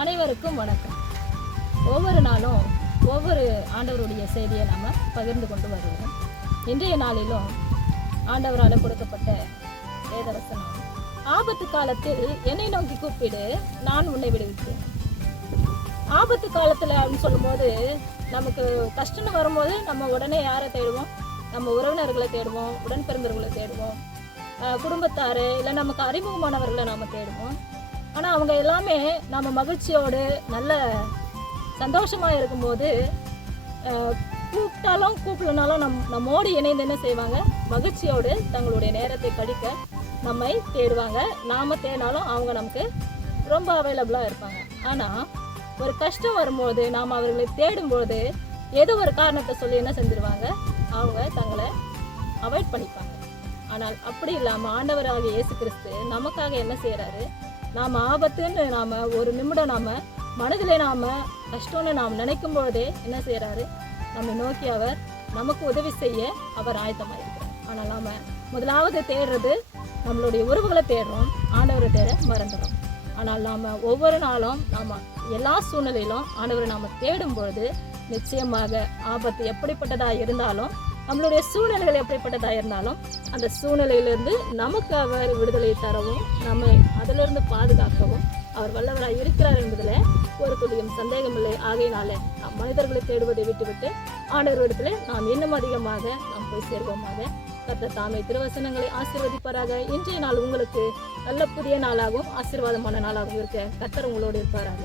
அனைவருக்கும் வணக்கம். ஒவ்வொரு நாளும் ஒவ்வொரு ஆண்டவருடைய செய்தியை நாம் பகிர்ந்து கொண்டு வருகிறோம். இன்றைய நாளிலும் ஆண்டவரால் கொடுக்கப்பட்ட வேதவசனம், ஆபத்து காலத்தில் என்னை நோக்கி கூப்பிடு, நான் உன்னை விடுவிப்பேன். ஆபத்து காலத்தில் அப்படின்னு சொல்லும்போது, நமக்கு கஷ்டம்னு வரும்போது நம்ம உடனே யாரை தேடுவோம்? நம்ம உறவினர்களை தேடுவோம், உடன் பிறந்தவர்களை தேடுவோம், குடும்பத்தார், இல்லை நமக்கு அறிமுகமானவர்களை நாம் தேடுவோம். ஆனால் அவங்க எல்லாமே நம்ம மகிழ்ச்சியோடு நல்ல சந்தோஷமாக இருக்கும்போது கூப்பிட்டாலும் கூப்பிடனாலும் நம்மோடு இணைந்து என்ன செய்வாங்க? மகிழ்ச்சியோடு தங்களுடைய நேரத்தை கழிக்க நம்மை தேடுவாங்க. நாம் தேடினாலும் அவங்க நமக்கு ரொம்ப அவைலபிளாக இருப்பாங்க. ஆனால் ஒரு கஷ்டம் வரும்போது நாம் அவர்களை தேடும்போது ஏதோ ஒரு காரணத்தை சொல்லி என்ன செஞ்சிருவாங்க? அவங்க தங்களை அவாய்ட் பண்ணிப்பாங்க. ஆனால் அப்படி இல்லாமல் ஆண்டவராகிய இயேசு கிறிஸ்து நமக்காக என்ன செய்கிறாரு? நாம் ஆபத்துன்னு நாம் ஒரு நிமிடம் நாம் மனதில் நாம் கஷ்டம்னு நாம் நினைக்கும் பொழுதே என்ன செய்கிறாரு? நம்மை நோக்கி அவர் நமக்கு உதவி செய்ய அவர் ஆயத்தமாக இருக்கிறார். ஆனால் நாம் முதலாவது தேடுறது நம்மளுடைய உறவுகளை தேடுறோம், ஆண்டவரை தேட மறந்துடும். ஆனால் நாம் ஒவ்வொரு நாளும் நாம் எல்லா சூழ்நிலையிலும் ஆண்டவரை நாம் தேடும் பொழுது நிச்சயமாக ஆபத்து எப்படிப்பட்டதாக இருந்தாலும், நம்மளுடைய சூழ்நிலைகள் எப்படிப்பட்டதாக இருந்தாலும், அந்த சூழ்நிலையிலிருந்து நமக்கு அவர் விடுதலை தரவும் நம்மை அதிலிருந்து பாதுகாக்கவும் அவர் வல்லவராக இருக்கிறார் என்பதில் ஒரு துளியும் சந்தேகமில்லை. ஆகையினால நாம் மனிதர்களை தேடுவதை விட்டுவிட்டு ஆண்டவரிடத்தில் நாம் இன்னும் அதிகமாக நாம் போய் சேர்வோமாக. கர்த்தர் தாமே திருவசனங்களை ஆசீர்வதிப்பாராக. இன்றைய நாள் உங்களுக்கு நல்ல புதிய நாளாகவும் ஆசீர்வாதமான நாளாகவும் இருக்க கர்த்தர் உங்களோடு இருப்பாராக.